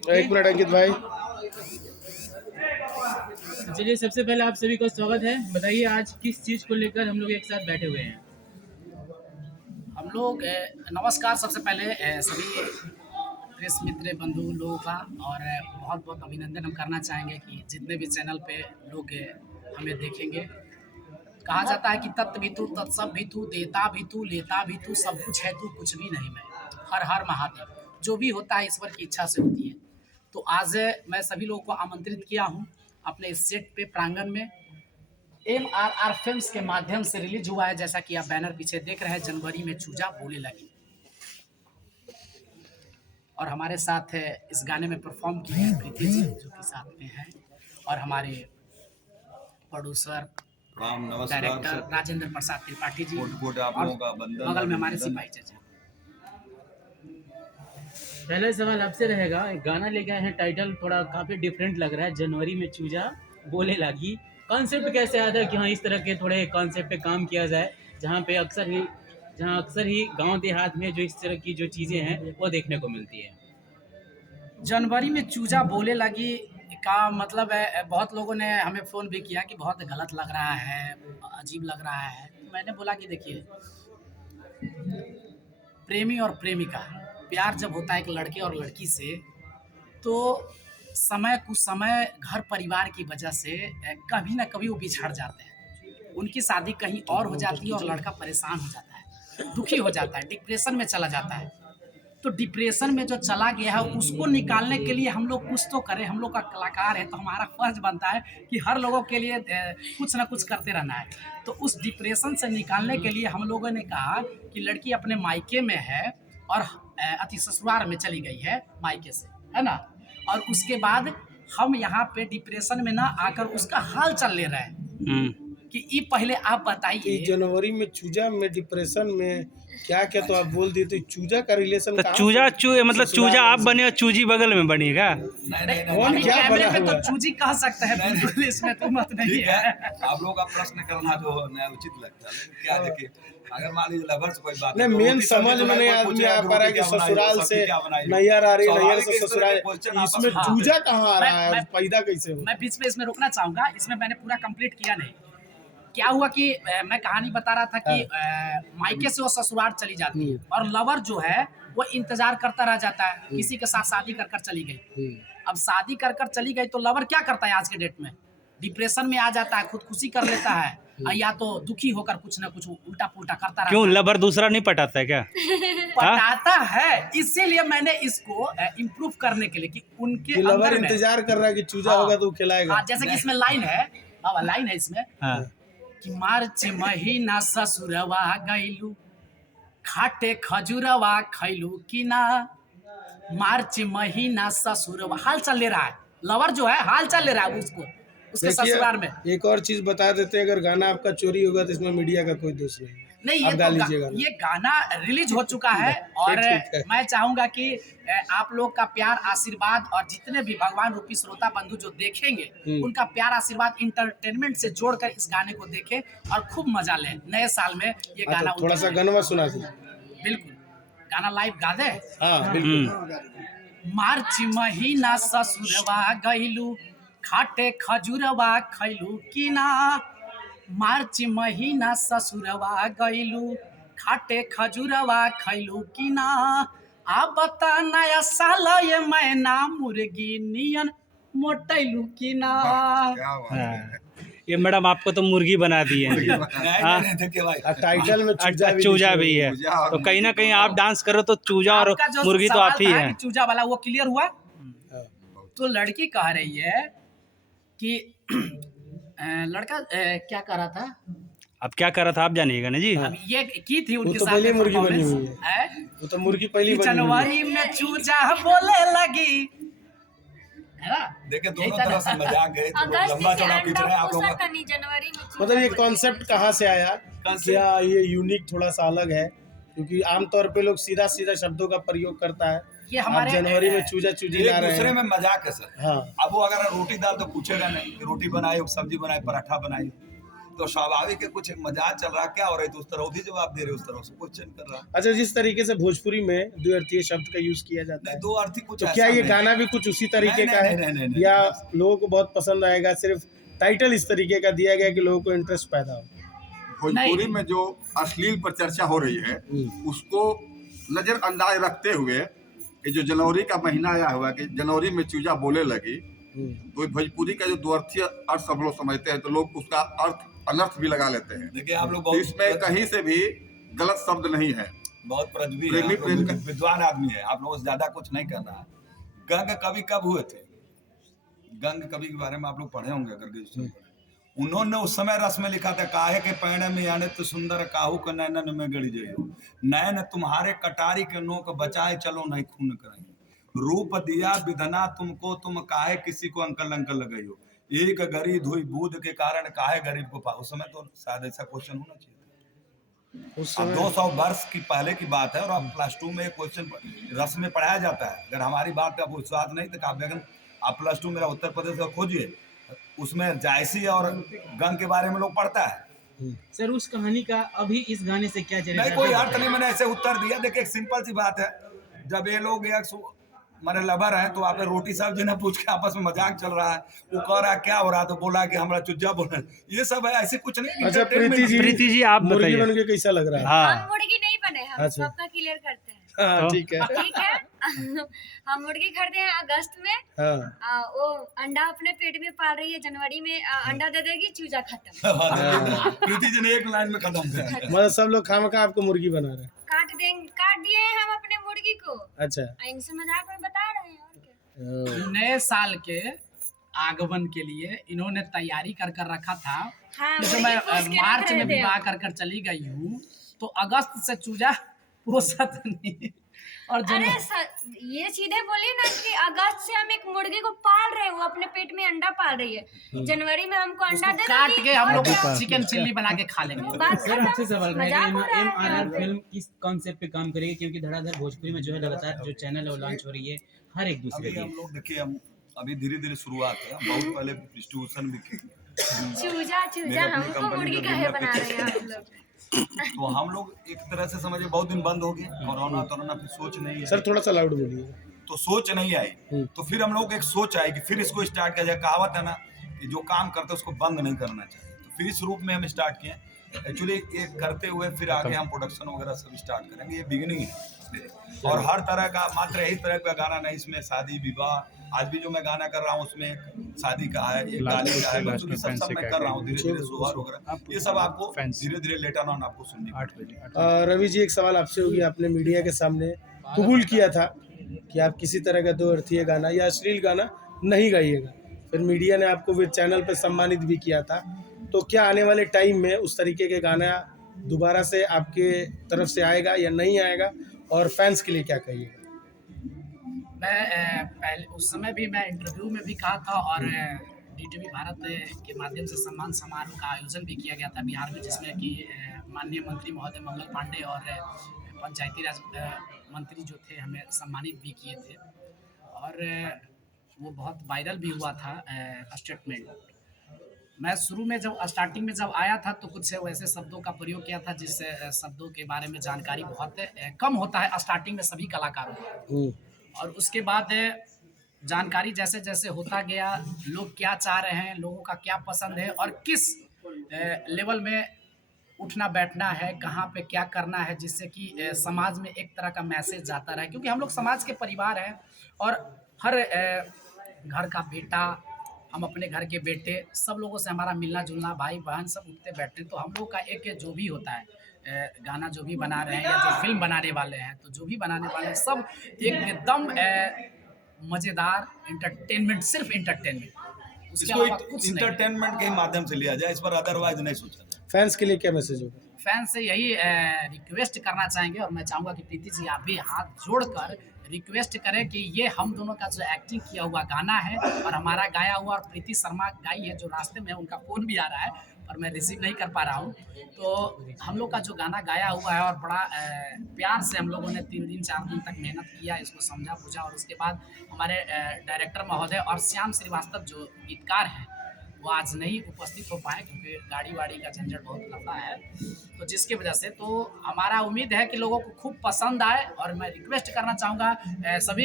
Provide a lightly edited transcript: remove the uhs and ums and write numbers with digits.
एक मिनट अंकित भाई। चलिए, सबसे पहले आप सभी का स्वागत है। बताइए आज किस चीज़ को लेकर हम लोग एक साथ बैठे हुए हैं। हम लोग नमस्कार। सबसे पहले सभी प्रेस मित्र बंधु लोगों का और बहुत बहुत अभिनंदन हम करना चाहेंगे कि जितने भी चैनल पे लोग हमें देखेंगे। कहा जाता है कि तत्व भी तू, तत्सव भी तू, देता भी तू, लेता भी तू, सब कुछ है तू, कुछ भी नहीं मैं। हर हर महादेव। जो भी होता है ईश्वर की इच्छा से होती है। तो आज मैं सभी लोगों को आमंत्रित किया हूँ अपने इस सेट पे प्रांगण में। MRR फिल्म्स के माध्यम से रिलीज हुआ है, जैसा कि आप बैनर पीछे देख रहे हैं, जनवरी में चूजा बोले लगी। और हमारे साथ इस गाने में परफॉर्म किए हैं प्रीति जी, जो कि साथ में हैं, और हमारे प्रोड्यूसर डायरेक्टर राजेंद्र प्रसाद त्रिपाठी जी, और बगल में हमारे सिपाही चाचा। पहला सवाल आपसे रहेगा, एक गाना लेके आए हैं, टाइटल थोड़ा काफ़ी डिफरेंट लग रहा है, जनवरी में चूजा बोले लगी। कॉन्सेप्ट कैसे आया था कि हाँ इस तरह के थोड़े कॉन्सेप्ट पे काम किया जाए, जहाँ अक्सर ही गांव देहात में जो इस तरह की जो चीज़ें हैं वो देखने को मिलती है। जनवरी में चूजा बोले लगी का मतलब है, बहुत लोगों ने हमें फ़ोन भी किया कि बहुत गलत लग रहा है, अजीब लग रहा है। तो मैंने बोला कि देखिए, प्रेमी और प्रेमिका, प्यार जब होता है एक लड़के और लड़की से, तो कुछ समय घर परिवार की वजह से कभी ना कभी वो बिछड़ जाते हैं। उनकी शादी कहीं और हो जाती है और लड़का परेशान हो जाता है, दुखी हो जाता है, डिप्रेशन में चला जाता है। तो डिप्रेशन में जो चला गया है उसको निकालने के लिए हम लोग कुछ तो करें। हम लोग का कलाकार है तो हमारा फर्ज बनता है कि हर लोगों के लिए कुछ ना कुछ करते रहना है। तो उस डिप्रेशन से निकालने के लिए हम लोगों ने कहा कि लड़की अपने मायके में है और अति ससुराल में चली गई है मायके से, है ना। और उसके बाद हम यहाँ पे डिप्रेशन में ना आकर उसका हाल चाल ले रहे हैं कि ये पहले आप बताइए। जनवरी में चूजा में डिप्रेशन में क्या क्या तो आप बोल दिए, तो चूजा का रिलेशन तो मतलब चूजा आप बने और चूजी बगल में बनी क्या? कौन क्या कैमरे बना में हुआ तो चूजी कह सकते हैं, बिल्कुल इसमें तो मत नहीं है। आप लोग का प्रश्न करना जो है उचित लगता है। क्या देखिए, अगर मान लीजिए लवर से कोई बात नहीं, मेन समझ में नहीं आदमी आ पा रहा है कि ससुराल से नैयर आ रही है, नैयर से ससुराल, इसमें चूजा कहाँ आ रहा है, पैदा कैसे हो? मैं बीच में इसमें रुकना चाहूंगा, इसमें मैंने पूरा कंप्लीट किया नहीं। क्या हुआ कि मैं कहानी बता रहा था कि मायके से वो ससुराल चली जाती है और लवर जो है वो इंतजार करता रह जाता है, किसी के साथ शादी कर चली गई। अब शादी कर चली गई तो लवर क्या करता है आज के डेट में, डिप्रेशन में आ जाता है, खुदकुशी कर लेता है, या तो दुखी होकर कुछ ना कुछ उल्टा पुल्टा करता रहता है। क्यों, लवर दूसरा नहीं पटाता है क्या? पटाता है, इसीलिए मैंने इसको इम्प्रूव करने के लिए कि उनके लवर इंतजार कर रहा है कि चूजा होगा तो खिलाएगा। जैसे कि इसमें लाइन है इसमें कि मार्च महीना ससुरवा गईलू, खाटे खजूरवा खैलू कि ना। मार्च महीना ससुरवा, हाल चल ले रहा है, लवर जो है हाल चल ले रहा है उसके ससुराल में। एक और चीज बता देते हैं, अगर गाना आपका चोरी होगा तो इसमें मीडिया का कोई दोष नहीं, ये गाना रिलीज हो चुका है। और मैं चाहूंगा कि आप लोग का प्यार आशीर्वाद और जितने भी भगवान रूपी श्रोता बंधु जो देखेंगे उनका प्यार आशीर्वाद इंटरटेनमेंट से जोड़कर इस गाने को देखें और खूब मजा लें। नए साल में ये गाना थोड़ा सा गाना सुना दी। बिल्कुल, गाना लाइव गा दे। बिल्कुल। मार्च महीना ससुरवा गईलू, खाटे खजूरवा खैलू कि ना। मार्च महीना ससुरवा गईलू, खाटे खजूरवा खैलू कि ना। आ बता नया साल ये मैना मुर्गी नियन मोटैलू कि ना। ये मैडम आपको तो मुर्गी बना दी है। टाइटल में चूजा भी है, तो कहीं ना कहीं आप डांस करो तो चूजा और मुर्गी तो आप ही है। चूजा वाला वो क्लियर हुआ। तो लड़की कह रही है कि लड़का क्या कर रहा था, अब क्या कर रहा था आप जानिएगा ना जी। ये की थी उनके साथ पहले मुर्गी बनी हुई है, वो तो मुर्गी पहली बनी हुई है। जनवरी में चूजा बोले लगी, है ना। देखिए दोनों तरफ से मजाक है, लंबा चौड़ा पिच रहे हैं आप लोग। मतलब ये कॉन्सेप्ट कहाँ से आया, क्या ये यूनिक थोड़ा सा अलग है? क्योंकि आमतौर पे लोग सीधा शब्दों का प्रयोग करता है। ये हमारे जनवरी में चूजा चूजी ला रहे हैं, दूसरे में मजाक है सर। हाँ। अब वो अगर रोटी दाल तो पूछेगा नहीं कि रोटी बनाए, सब्जी बनाए, पराठा बनाए, तो स्वाभाविक है कुछ मजाक चल रहा क्या हो रहा है, तो उस तरह वो भी जवाब दे रहे, उस तरह से क्वेश्चन कर रहा। अच्छा, जिस तरीके से भोजपुरी में द्विअर्थीय शब्द का यूज किया जाता नहीं है, दो अर्थी कुछ तो ऐसा क्या ये नहीं। गाना भी कुछ उसी तरीके नहीं, का है, नहीं, नहीं, नहीं, या नहीं। लोगों को बहुत पसंद आएगा, सिर्फ टाइटल इस तरीके का दिया गया कि लोगों को इंटरेस्ट पैदा हो? भोजपुरी में जो अश्लील पर चर्चा हो रही है उसको नजरअंदाज रखते हुए कि जो जनवरी का महीना आया हुआ कि जनवरी में चूजा बोले लगी, तो भोजपुरी का जो द्विअर्थीय अर्थ सब लोग समझते हैं, तो लोग उसका अर्थ अनर्थ भी लगा लेते हैं। देखिए आप लोग तो इसमें कहीं से भी गलत शब्द नहीं है। बहुत प्रज्वी है, आप लोग विद्वान आदमी है, आप लोगों से ज्यादा कुछ नहीं करना है। गंग कवि कब हुए थे? गंग कवि के बारे में आप लोग पढ़े होंगे अगर। उन्होंने उस समय रस में लिखा था, काहे के पैण में आने तो सुंदर काहू के नैनन में गड़ी जाइयो, नैन तुम्हारे कटारी के नोक बचाए चलो नहीं खून करेंगे, रूप दिया विधना तुमको तुम काहे किसी को अंकल अंकल लगाइयो, एक गरीब हुई बूद के कारण काहे गरीब को पाओ। उस समय तो शायद ऐसा क्वेश्चन होना चाहिए। उस अब समय 200 वर्ष की पहले की बात है और अब प्लस 2 में क्वेश्चन रस में पढ़ाया जाता है। अगर हमारी बात का विश्वास नहीं तो आप प्लस 2 मेरा उत्तर प्रदेश का खोजिए, उसमें जायसी और गंग के बारे में लोग पढ़ता है। सर उस कहानी का अभी इस गाने से क्या नहीं जरिए? कोई अर्थ नहीं, मैंने ऐसे उत्तर दिया। देखिए एक सिंपल सी बात है, जब ये लोग मेरे लवर है तो आपने रोटी साहब जी ने पूछ के आपस में मजाक चल रहा है, वो कह रहा है क्या हो रहा है, तो बोला कि हमारा चुज्जा बोला, ये सब है, ऐसे कुछ नहीं। अच्छा प्रीति जी आप मुर्गी बताइए। बन के कैसा लग रहा है? हाँ हम मुर्गी नहीं बने, हम अच्छा। सबका क्लियर करते हैं। हाँ ठीक है। ठीक है। हम मुर्गी खरीदे हैं अगस्त में। हाँ वो अंडा अपने पेट में पाल रही है, जनवरी में अंडा दे देगी, चूजा खत्म। प्रीति जी ने एक लाइन में खत्म किया। मतलब सब लोग खामखा आपको मुर्गी बना रहे हैं। काट दिए हैं हम अपने मुर्गी को। अच्छा, इनसे मजाक में बता रहे हैं और क्या। नए साल के आगमन के लिए इन्होंने तैयारी कर कर रखा था। हाँ, जैसे मुर्गी मैं पोस के मार्च रख में रहे थे। विवाह कर कर चली गई हूँ, तो अगस्त से चूजा पोसत नहीं। और अरे ये सीधे बोलिए ना कि अगस्त से हम एक मुर्गी को पाल रहे हैं, वो अपने पेट में अंडा पाल रही है, जनवरी में हमको अंडा दे काट देगी के हम और लोग क्या? चिकन चिल्ली बना के खा लेंगे। बात सर आपसे सवाल रहेगा, मजाक हो रहा है MRR यहाँ पे। फिल्म किस कॉन्सेप्ट पे काम करेगी? क्योंकि धड़ाधड़ भोजपुरी में जो है लगातार जो चैनल है वो लॉन्च हो रही है हर एक दूसरे अभी दिन। हम लोग देखिए, हम अभी धीरे धीरे शुरुआत है, बहुत पहले डिस्ट्रीब्यूशन भी किए। चूजा हमको मुर्गी काहे बना रहे हैं आप लोग? तो हम लोग एक तरह से समझे बहुत दिन बंद हो गए, कोरोना तोरोना, फिर सोच नहीं सर आई, थोड़ा सा लाउड बोलिए। तो सोच नहीं आई, तो फिर हम लोग एक सोच आई कि फिर इसको स्टार्ट किया जाए। कहावत है ना कि जो काम करते हैं उसको बंद नहीं करना चाहिए, तो फिर इस रूप में हम स्टार्ट किए। एक्चुअली ये करते हुए फिर आगे हम प्रोडक्शन वगैरह सब स्टार्ट करेंगे, ये बिगिनिंग है। और हर तरह का, मात्र यही तरह का गाना नहीं, इसमें शादी विवाह, आज भी जो मैं गाना कर रहा हूँ उसमें शादी का है, एक गाली का है, बंसुरी सब मैं कर रहा हूँ धीरे धीरे, सोहर वगैरह, ये सब आपको धीरे धीरे लेटर ऑन आपको सुनने को मिलेगा। रवि जी एक सवाल आपसे होगी, आपने मीडिया के सामने कबूल किया था कि आप किसी तरह का द्विअर्थीय गाना या अश्लील गाना नहीं गाइएगा, फिर मीडिया ने आपको विद चैनल पर सम्मानित भी किया था, तो क्या आने वाले टाइम में उस तरीके के गाना दोबारा से आपके तरफ से आएगा या नहीं आएगा, और फैंस के लिए क्या कहिएगा? मैं पहले उस समय भी मैं इंटरव्यू में भी कहा था, और DTV भारत के माध्यम से सम्मान समारोह का आयोजन भी किया गया था बिहार में, जिसमें कि माननीय मंत्री महोदय मंगल पांडे और पंचायती राज मंत्री जो थे हमें सम्मानित भी किए थे, और वो बहुत वायरल भी हुआ था स्टेटमेंट। मैं शुरू में जब स्टार्टिंग में जब आया था तो कुछ वैसे शब्दों का प्रयोग किया था जिससे शब्दों के बारे में जानकारी बहुत कम होता है स्टार्टिंग में सभी कलाकारों को, और उसके बाद जानकारी जैसे जैसे होता गया, लोग क्या चाह रहे हैं, लोगों का क्या पसंद है और किस लेवल में उठना बैठना है, कहाँ पे क्या करना है, जिससे कि समाज में एक तरह का मैसेज जाता रहे, क्योंकि हम लोग समाज के परिवार हैं और हर घर का बेटा, हम अपने घर के बेटे, सब लोगों से हमारा मिलना जुलना, भाई बहन सब उठते बैठते, तो हम लोग का एक जो भी होता है गाना जो भी बना रहे हैं या जो फिल्म बनाने वाले हैं, तो जो भी बनाने वाले हैं सब एकदम मज़ेदार इंटरटेनमेंट, सिर्फ इंटरटेनमेंट, उसके अलावा कुछ नहीं। इंटरटेनमेंट के ही माध्यम से लिया जाए, इस पर अदरवाइज नहीं सोचा जाए। फैंस के लिए क्या मैसेज होगा? फैन से यही रिक्वेस्ट करना चाहेंगे, और मैं चाहूँगा कि प्रीति जी आप भी हाथ जोड़कर रिक्वेस्ट करें कि ये हम दोनों का जो एक्टिंग किया हुआ गाना है और हमारा गाया हुआ, और प्रीति शर्मा गाई है, जो रास्ते में उनका फ़ोन भी आ रहा है पर मैं रिसीव नहीं कर पा रहा हूँ, तो हम लोग का जो गाना गाया हुआ है और बड़ा प्यार से हम लोगों ने 3 दिन 4 दिन तक मेहनत किया, इसको समझा बुझा, और उसके बाद हमारे डायरेक्टर महोदय और श्याम श्रीवास्तव जो गीतकार हैं, वो आज नहीं उपस्थित हो पाए क्योंकि गाड़ी वाड़ी का झंझट बहुत लंबा है, तो जिसकी वजह से तो हमारा उम्मीद है कि लोगों को खूब पसंद आए। और मैं रिक्वेस्ट करना चाहूँगा सभी